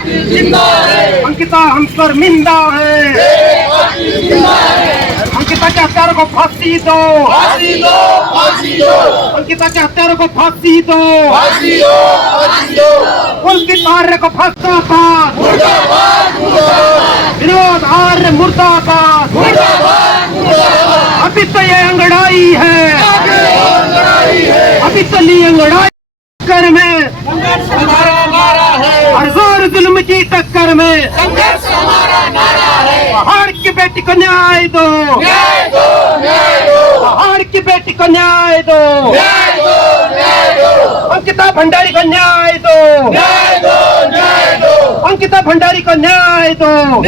अंकिता हम शर्मिंदा है, अंकिता के हत्यारों को फांसी दो, अंकिता के हत्यारों को फांसी दो, पुलकित आर्य को फंसाबाद, विनोद आर्य मुर्दाबाद। अभी तो ये अंगड़ाई है, अभी तो ये अंगड़ाई टक्कर में, हज़ार जुल्म की टक्कर में पहाड़ की बेटी को न्याय दो, पहाड़ की बेटी को न्याय दो, अंकिता भंडारी को न्याय दो, अंकिता भंडारी को न्याय दो,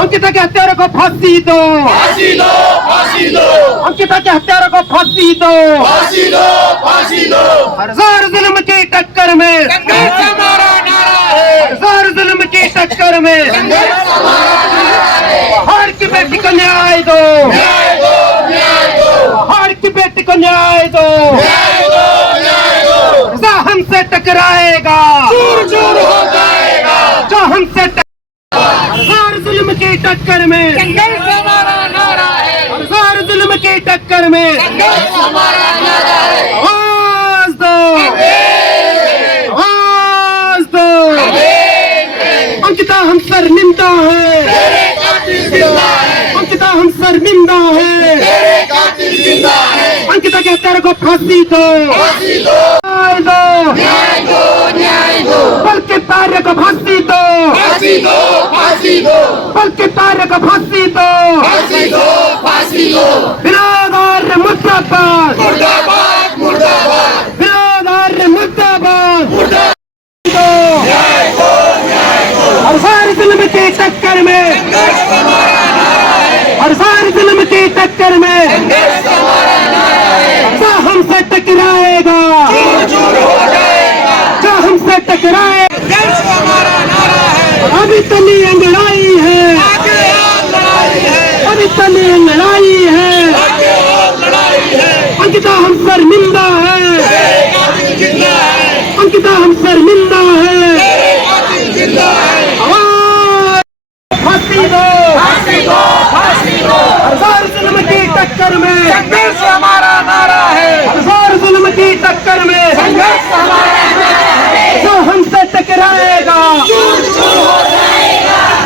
अंकिता के हत्यारों को फांसी दो, अंकिता के हत्यारों को फांसी दो, हज़ार जुल्म की टक्कर में, हज़ार जुल्म की टक्कर में पहाड़ की बेटी को न्याय दो, पहाड़ की बेटी को न्याय दो, जो हमसे टकराएगा जो हमसे हज़ार जुल्म की टक्कर में, हज़ार जुल्म की टक्कर में आवाज दो, आवाज दो। अंकिता हम शर्मिंदा है, अंकिता हम शर्मिंदा है, अंकिता के हत्यारों को फांसी दो, पुलकित आर्य को फांसी दो, पुलकित आर्य को फांसी दो, विनोद आर्य मुर्दाबाद, विनोद आर्य मुर्दाबाद। हज़ार जुल्म की टक्कर में, हज़ार जुल्म की टक्कर में जो हमसे टकराएगा, जो हमसे टकराएगा, अभी तली अंगड़ाई है, अभी तली अंगड़ाई है, अंकिता हम शर्मिंदा है, अंकिता हम शर्मिंदा है, फांसी दो, हज़ार जुल्म की टक्कर में संघर्ष हमारा नारा है, हज़ार जुल्म की टक्कर में संघर्ष हमारा नारा है, जो हमसे टकराएगा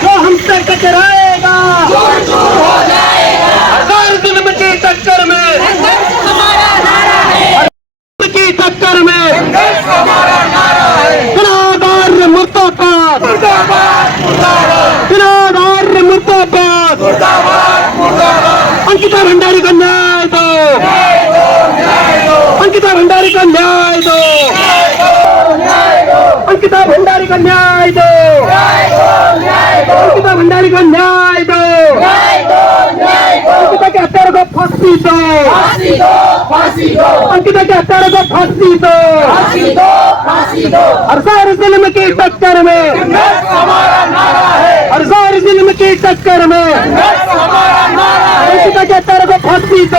जो हमसे टकराएगा हज़ार जुल्म की टक्कर में संघर्ष हमारा नारा है, की टक्कर में संघर्ष हमारा नारा है। विनोद आर्य मुर्दाबाद, विनोद आर्य मुर्दाबाद, अंकिता भंडारी को न्याय दो, अंकिता भंडारी को न्याय दो, अंकिता भंडारी को न्याय दो, अंकिता भंडारी को न्याय दो, अंकिता के हत्यारों को फांसी दो, अंकिता के हत्यारों को फांसी दो, हज़ार जुल्म की टक्कर में, हज़ार जुल्म की टक्कर में अंकिता के हत्यारों को फांसी दो,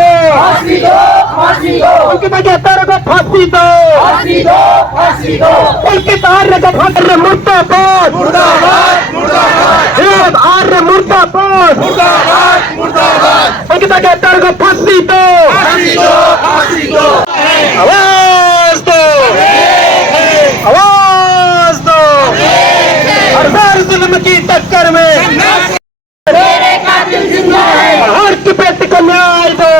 अंकिता के हत्यारों को फांसी दो, पुलकित आर्य को फांसी, मुर्दाबाद, विनोद आर्य मुर्दाबाद, अंकिता के हत्यारों को फांसी दो, आवाज दो, आवाज दो। हज़ार जुल्म की टक्कर में पहाड़ की बेटी को न्याय दो,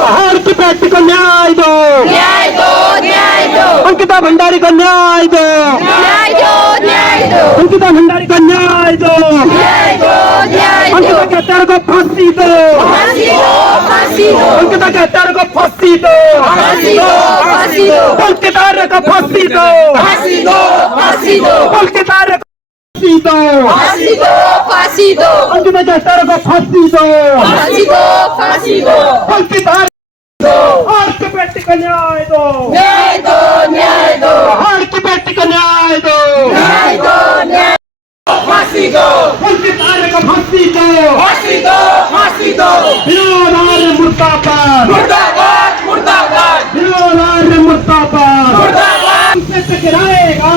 पहाड़ की बेटी को न्याय दो, अंकिता भंडारी को न्याय दो, अंकिता भंडारी को न्याय दो, अंकिता के हत्यारों को फांसी दो, अंकिता के हत्यारों को फांसी दो, पुलकित आर्य को फांसी दो, पुलकित आर्य को फांसी दो, अंकिता के हत्यारों को फांसी दो, पुलकित आर्य पहाड़ की बेटी को न्याय दो, पहाड़ की बेटी को न्याय दो, फांसी दो, पुलकित आर्य को फांसी दो, विनोद आर्य मुर्दाबाद, विनोद आर्य मुर्दाबाद, हमसे टकराएगा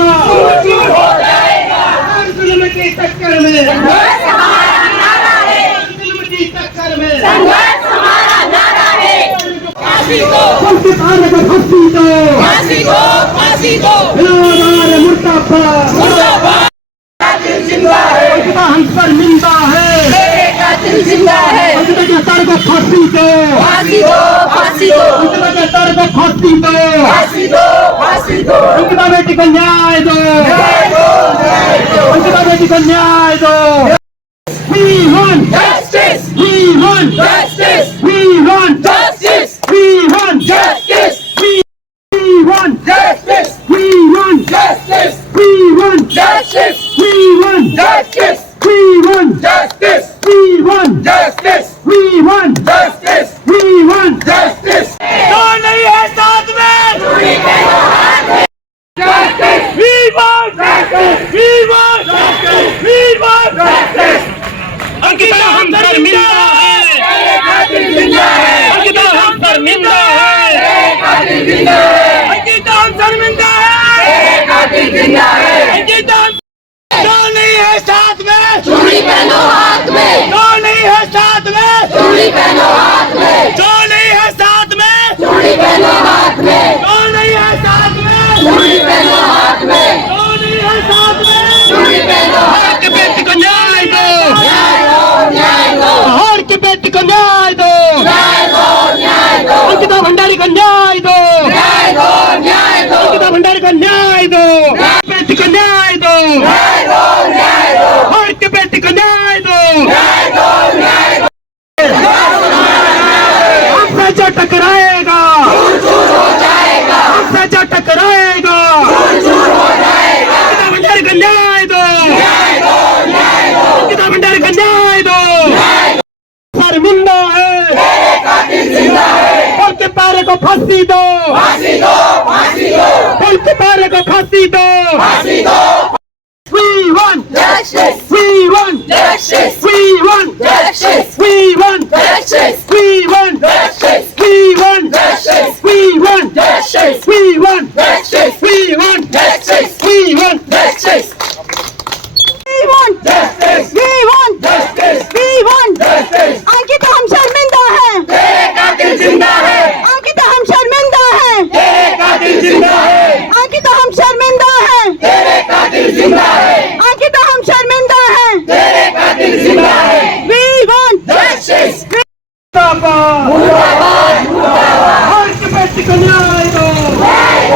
के तारे को फांसी दो, फांसी दो, फांसी दो। इलाहाबाद मुर्दाबाद, मुर्दाबाद। कातिल जिंदा है, अंकिता हम शर्मिंदा है, मेरे कातिल जिंदा है। अंकिता के तारे को फांसी दो, फांसी दो, फांसी दो, अंकिता के तारे को फांसी दो, फांसी दो, फांसी दो। अंकिता बेटी को न्याय दो, न्याय दो, न्याय दो। अंकिता बेटी को न्याय दो। We want Justice, we want justice, we want justice, we want justice, we want justice, we want justice, we want justice, we want justice, we want justice, we want justice, we want justice, we want justice। कौन नहीं है साथ में? चूड़ी पहनो हाथ में। Justice, We want justice, we want we want justice। Ankita हम शर्मिंदा है, मेरे कातिल जिंदा है, अंकिता हम शर्मिंदा है, मेरे कातिल जिंदा है, अंकिता हम शर्मिंदा है, मेरे कातिल जिंदा है। अंकिता कौन नहीं है साथ में? चूड़ी पहनो हाथ में, कौन नहीं है साथ में? चूड़ी पहनो हाथ में, कौन नहीं है साथ में? चूड़ी पहनो हाथ में, कौन नहीं है साथ में? चूड़ी पहनो हाथ में, कौन नहीं है साथ में? चूड़ी पहनो। हर के बेटी को न्याय दो, न्याय दो, न्याय दो, हर के बेटी को न्याय दो, न्याय दो, न्याय दो, अंकिता भंडारी को न्याय दो, न्याय दो, न्याय दो, अंकिता भंडारी को न्याय दो, बेटी को न्याय दो, न्याय दो, न्याय दो, हर के बेटी को न्याय दो। न्याय दो, न्याय दो। हमसे जो टकराएगा, चूर चूर हो जाएगा, हमसे जो टकराएगा, चूर चूर हो जाएगा। अंकिता भंडारी को न्याय दो, न्याय दो, न्याय दो, अंकिता भंडारी को न्याय दो। न्याय दो। शर्मिंदा है, मेरे कातिल जिंदा है, पुल के तारे को फांसी दो, फांसी दो, फांसी दो, पुल के तारे को फांसी दो। फांसी दो। We want Justice, we want justice, we want justice, we want justice, we want justice, we want justice, we want justice, we want justice, we want justice, we want justice, we want justice, we want justice, we want justice। Ankita हम शर्मिंदा है, मेरे कातिल जिंदा है, अंकिता हम शर्मिंदा है, मेरे कातिल जिंदा है, अंकिता हम शर्मिंदा है, मेरे कातिल जिंदा है, अंकिता हम शर्मिंदा है। मेरे कातिल जिंदा है। We want Justice, मुर्दाबाद, मुर्दाबाद, मुर्दाबाद। हर के बेटी को न्याय दो, न्याय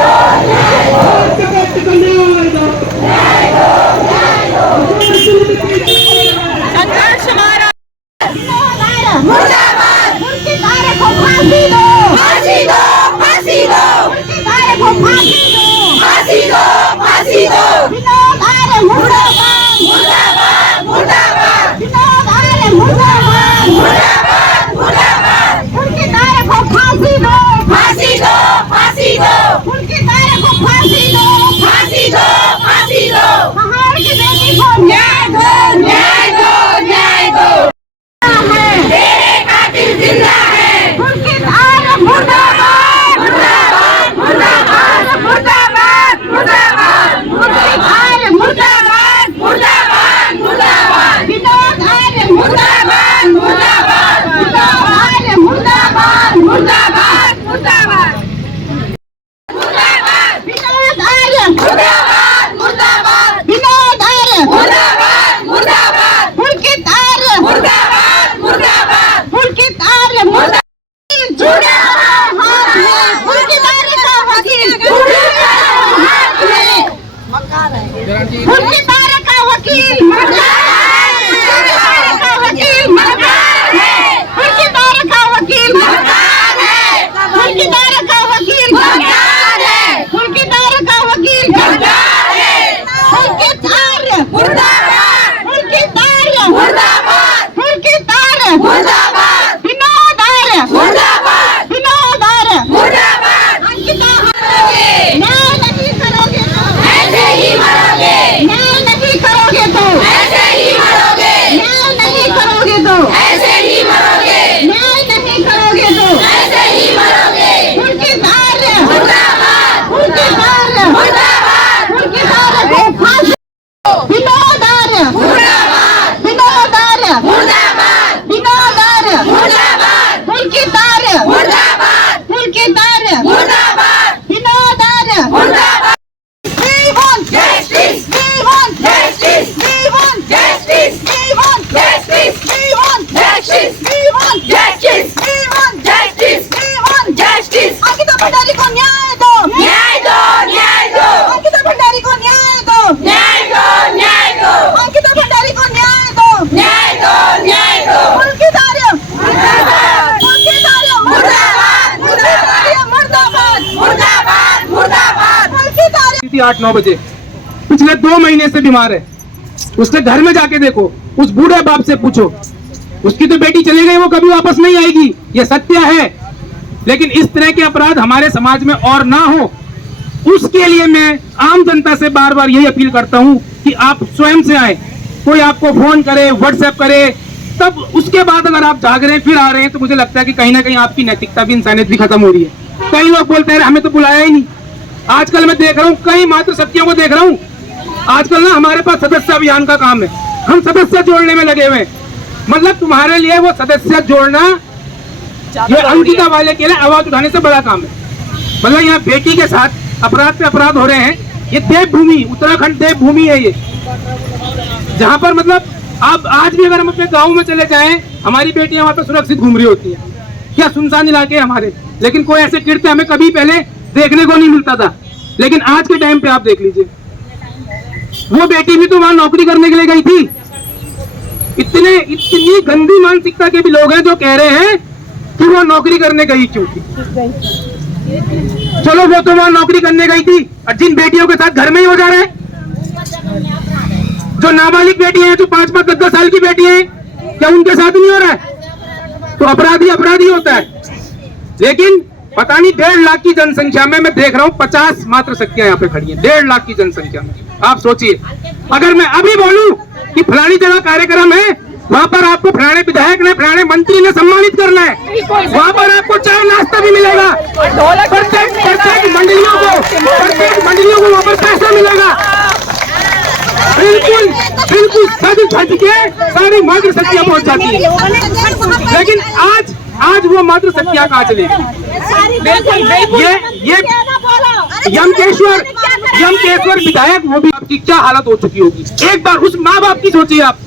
थी 8-9 बजे, पिछले 2 महीने से बीमार है। उसके घर में जाके देखो, उस बूढ़े बाप से पूछो, उसकी तो बेटी चली गई, वो कभी वापस नहीं आएगी, ये सत्य है। लेकिन इस तरह के अपराध हमारे समाज में और ना हो, उसके लिए मैं आम जनता से बार बार यही अपील करता हूं कि आप स्वयं से आए। कोई आपको फोन करे, व्हाट्सएप करे, तब उसके बाद अगर आप जाग रहे हैं फिर आ रहे हैं, तो मुझे लगता है कि कहीं ना कहीं आपकी नैतिकता भी, इंसानियत भी खत्म हो रही है। कई लोग बोलते हैं हमें तो बुलाया ही नहीं। आजकल मैं देख रहा हूँ कई मातृशक्तियों को देख रहा हूँ, आजकल ना हमारे पास सदस्य अभियान का काम है, हम सदस्य जोड़ने में लगे हुए हैं। मतलब तुम्हारे लिए वो सदस्य जोड़ना ये अंकिता वाले के लिए आवाज उठाने से बड़ा काम है। मतलब यहाँ बेटी के साथ अपराध पे अपराध हो रहे हैं। ये देवभूमि, उत्तराखंड देवभूमि है ये, जहाँ पर मतलब आप आज भी अगर हम अपने गाँव में चले जाएं, हमारी बेटियां वहाँ पर सुरक्षित घूम रही होती है। क्या सुनसान इलाके हमारे, लेकिन कोई ऐसे कृत्य हमें कभी पहले देखने को नहीं मिलता था। लेकिन आज के टाइम पे आप देख लीजिए, वो बेटी भी तो वहां नौकरी करने के लिए गई थी। इतनी गंदी मानसिकता के भी लोग हैं जो कह रहे हैं कि वो नौकरी करने गई क्यों थी। चलो वो तो वहां नौकरी करने गई थी, और जिन बेटियों के साथ घर में ही हो जा रहे हैं, जो नाबालिग बेटी हैं, जो 5-5, 10-10 साल की बेटी हैं, क्या उनके साथ नहीं हो रहा है? तो अपराधी अपराधी होता है। लेकिन पता नहीं 1.5 लाख की जनसंख्या में मैं देख रहा हूँ 50 मातृशक्तियां यहाँ पे खड़ी हैं। 1.5 लाख की जनसंख्या में आप सोचिए, अगर मैं अभी बोलूं कि फलानी जगह कार्यक्रम है, वहाँ पर आपको फलाने विधायक ने, फलाने मंत्री ने सम्मानित करना है, वहाँ पर आपको चाय नाश्ता भी मिलेगा, प्रत्येक मंडलियों को वहाँ पर पैसा मिलेगा। बिल्कुल बिल्कुल सज के सारी मातृशक्तियां पहुंच जाती है। लेकिन आज वो मातृशक्तियां कहाँ चलेगी? ये यमकेश्वर विधायक, वो भी आपकी क्या हालत हो चुकी होगी। एक बार उस माँ बाप की सोचिए आप,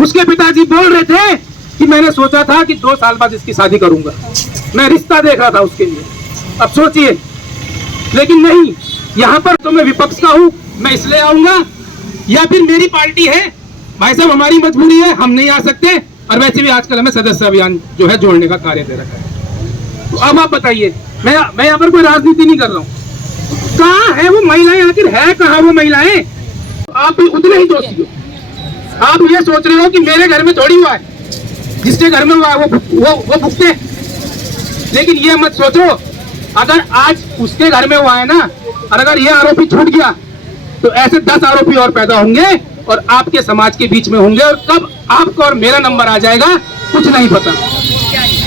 उसके पिताजी बोल रहे थे कि मैंने सोचा था कि 2 साल बाद इसकी शादी करूंगा, मैं रिश्ता देख रहा था उसके लिए। अब सोचिए, लेकिन नहीं, यहाँ पर तो मैं विपक्ष का हूँ, मैं इसलिए आऊंगा, या फिर मेरी पार्टी है, भाई साहब हमारी मजबूरी है, हम नहीं आ सकते। और वैसे भी आजकल हमें सदस्य अभियान जो है जोड़ने का कार्य दे रखा है। तो अब आप बताइए, मैं यहाँ पर कोई राजनीति नहीं कर रहा हूँ। कहाँ है वो महिलाएं, आखिर है कहाँ वो महिलाएं? आप भी उतने ही दोषी हो। आप ये सोच रहे हो कि मेरे घर में थोड़ी हुआ है, जिसके घर में हुआ है वो भुगते। लेकिन ये मत सोचो, अगर आज उसके घर में हुआ है ना, और अगर ये आरोपी छूट गया, तो ऐसे 10 आरोपी और पैदा होंगे और आपके समाज के बीच में होंगे, और कब आपको और मेरा नंबर आ जाएगा कुछ नहीं पता।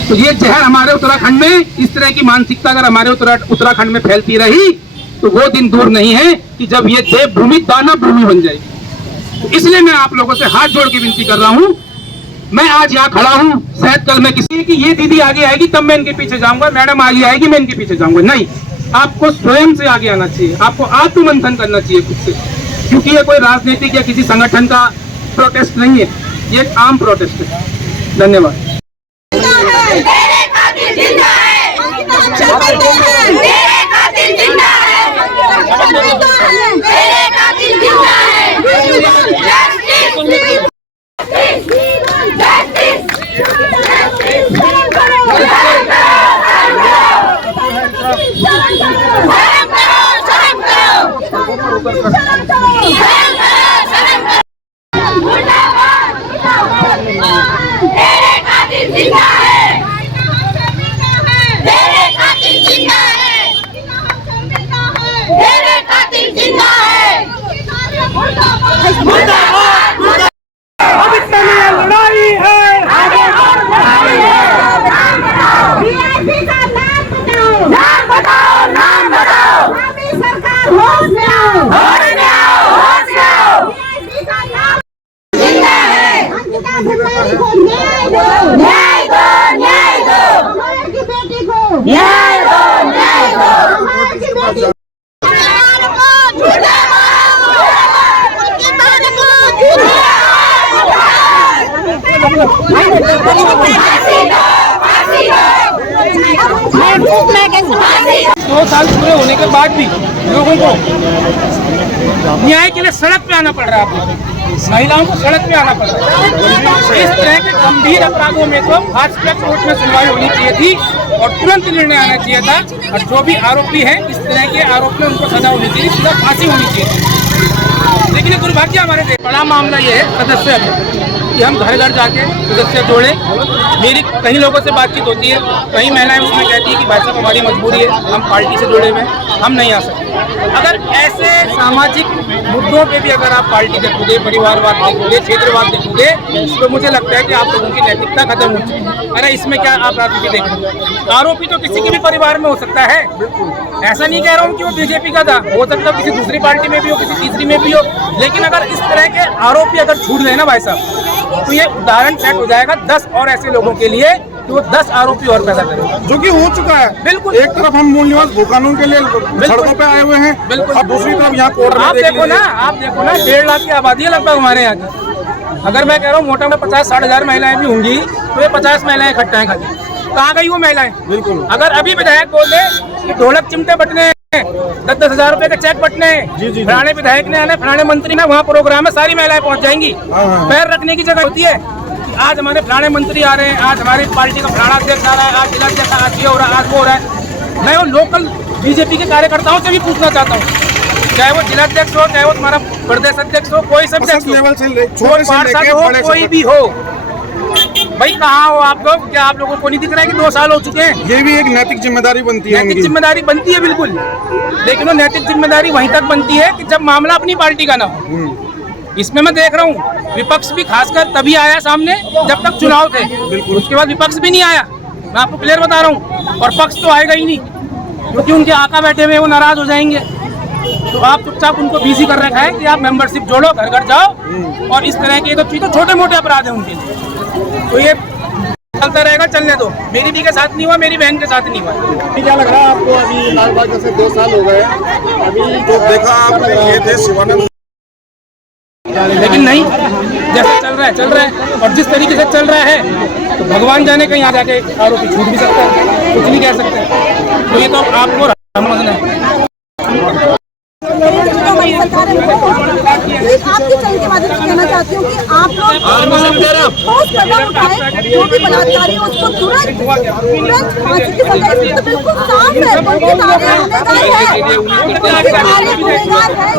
तो ये जहर हमारे उत्तराखंड में, इस तरह की मानसिकता अगर हमारे उत्तराखंड में फैलती रही, तो वो दिन दूर नहीं है कि जब ये देवभूमि दानव भूमि बन जाएगी। तो इसलिए मैं आप लोगों से हाथ जोड़ के विनती कर रहा हूँ। मैं आज यहाँ खड़ा हूँ, शायद कल मैं किसी की ये दीदी आगे आएगी तब मैं इनके पीछे जाऊंगा, मैडम आगे आएगी मैं इनके पीछे जाऊंगा, नहीं। आपको स्वयं से आगे आना चाहिए, आपको आत्ममंथन करना चाहिए खुद से, क्योंकि ये कोई राजनीतिक या किसी संगठन का प्रोटेस्ट नहीं है, ये एक आम प्रोटेस्ट है। धन्यवाद। दो साल पूरे होने के बाद भी लोगों को न्याय के लिए सड़क पे आना पड़ रहा है। आप लोगों महिलाओं को सड़क पे आना पड़ रहा है। इस तरह के गंभीर अपराधों में तो फास्ट ट्रैक कोर्ट में सुनवाई होनी चाहिए थी, और तुरंत निर्णय आना चाहिए था। और जो भी आरोपी हैं, इस तरह के आरोप में उनको सजा होनी चाहिए, सीधा फांसी होनी चाहिए। लेकिन ये दुर्भाग्य हमारे देश बड़ा मामला ये है सदस्य कि हम घर घर जाके सदस्य जोड़े। मेरी कई लोगों से बातचीत होती है, कई महिलाएं उसमें कहती है कि भाई साहब हमारी मजबूरी है, हम पार्टी से जुड़े हुए हैं, हम नहीं आ सकते। अगर ऐसे सामाजिक मुद्दों पे भी अगर आप पार्टी देखोगे, परिवारवाद देखोगे, क्षेत्रवाद देखोगे, तो मुझे लगता है कि आप लोगों की नैतिकता खत्म हो चुकी है। अरे इसमें क्या आप राजनीति देखोगे? आरोपी तो किसी के भी परिवार में हो सकता है, ऐसा नहीं कह रहा हूँ कि वो बीजेपी का था, हो सकता है किसी दूसरी पार्टी में भी हो, किसी तीसरी में भी हो। लेकिन अगर इस तरह के आरोपी अगर छूट गए ना भाई साहब, तो ये उदाहरण सेट हो जाएगा 10 और ऐसे लोगों के लिए, तो वो 10 आरोपी और पैदा करेंगे, जो कि हो चुका है। बिल्कुल। एक तरफ हम मूल निवास भूकानून के लिए सड़कों पे आए हुए हैं, बिल्कुल। और दूसरी तरफ यहाँ कोर्ट में आप देखो ना 1.5 लाख की आबादी है लगभग हमारे यहाँ की। अगर मैं कह रहा हूँ मोटा मोटा 50-60 हजार महिलाएं भी होंगी, तो ये 50 महिलाएं इकट्ठा हैं खाली। कहाँ गई वो महिलाएं? बिल्कुल। अगर अभी विधायक बोले कि ढोलक चिमटे बटने 10-10 हजार रुपए के चेक बटने, फलाने विधायक ने आने, फलाने मंत्री ने वहाँ प्रोग्राम है, सारी महिलाएं पहुँच जाएंगी। पैर रखने की जगह होती है। आज हमारे फलाने मंत्री आ रहे हैं, आज हमारी पार्टी का फलाना अध्यक्ष आ रहा है, आज जिला अध्यक्ष, आज ये हो रहा है, आज वो हो रहा है। मैं वो लोकल बीजेपी के कार्यकर्ताओं से भी पूछना चाहता हूँ, चाहे वो जिला अध्यक्ष हो, चाहे वो तुम्हारा प्रदेश अध्यक्ष हो, कोई सब लेवल से कोई भी हो, भाई कहाँ हो आप लोग? क्या आप लोगों को नहीं दिख रहा है कि 2 साल हो चुके हैं? ये भी एक नैतिक जिम्मेदारी बनती है। नैतिक जिम्मेदारी बनती है बिल्कुल, लेकिन वो नैतिक जिम्मेदारी वहीं तक बनती है कि जब मामला अपनी पार्टी का ना हो। इसमें मैं देख रहा हूँ विपक्ष भी खासकर तभी आया सामने जब तक चुनाव थे, उसके बाद विपक्ष भी नहीं आया। मैं आपको क्लियर बता रहा हूँ, और पक्ष तो आएगा ही नहीं, क्योंकि उनके आका बैठे हुए वो नाराज हो जाएंगे। तो आप चुपचाप उनको बिजी कर रखा है कि आप मेंबरशिप जोड़ो, घर घर जाओ, और इस तरह के तो छोटे मोटे अपराध है उनके लिए। तो ये चलता रहेगा, चलने दो। मेरी भी के साथ नहीं हुआ, मेरी बहन के साथ नहीं हुआ। क्या लग रहा है आपको? अभी लाल बाग जैसे 2 साल हो गए, अभी जो देखा आपने ये थे शिवानंद, लेकिन नहीं, जैसे चल रहा है और जिस तरीके से चल रहा है, तो भगवान जाने कहीं आ जाके आरोपी छूट भी सकता है, कुछ नहीं कह सकते। तो ये तो आपको समझना है। आपके चैनल के माध्यम से कहना चाहती हूँ कि आप लोग ठोस कदम उठाएं, जो भी बलात्कारी हो उसको तुरंत फांसी की सजा। इसमें तो बिल्कुल साफ है, उनके सारे गुनहगार है,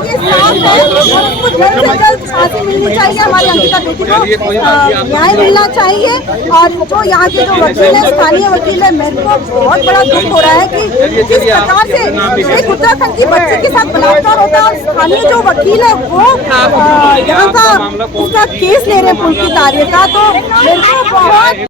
ये साफ है, और उसको जल्द से जल्द फांसी मिलनी चाहिए। हमारी अंकिता बेटी को न्याय मिलना चाहिए। और जो यहाँ के जो वकील है, स्थानीय वकील है, मेरे को बहुत बड़ा दुख हो रहा है कि जिस प्रकार से एक उत्तराखंड की बच्ची के साथ बलात्कार होता है, और स्थानीय जो वकील है वो यहाँ का उसका केस ले रहे हैं पुलिस की तारीख का, तो मेरे को बहुत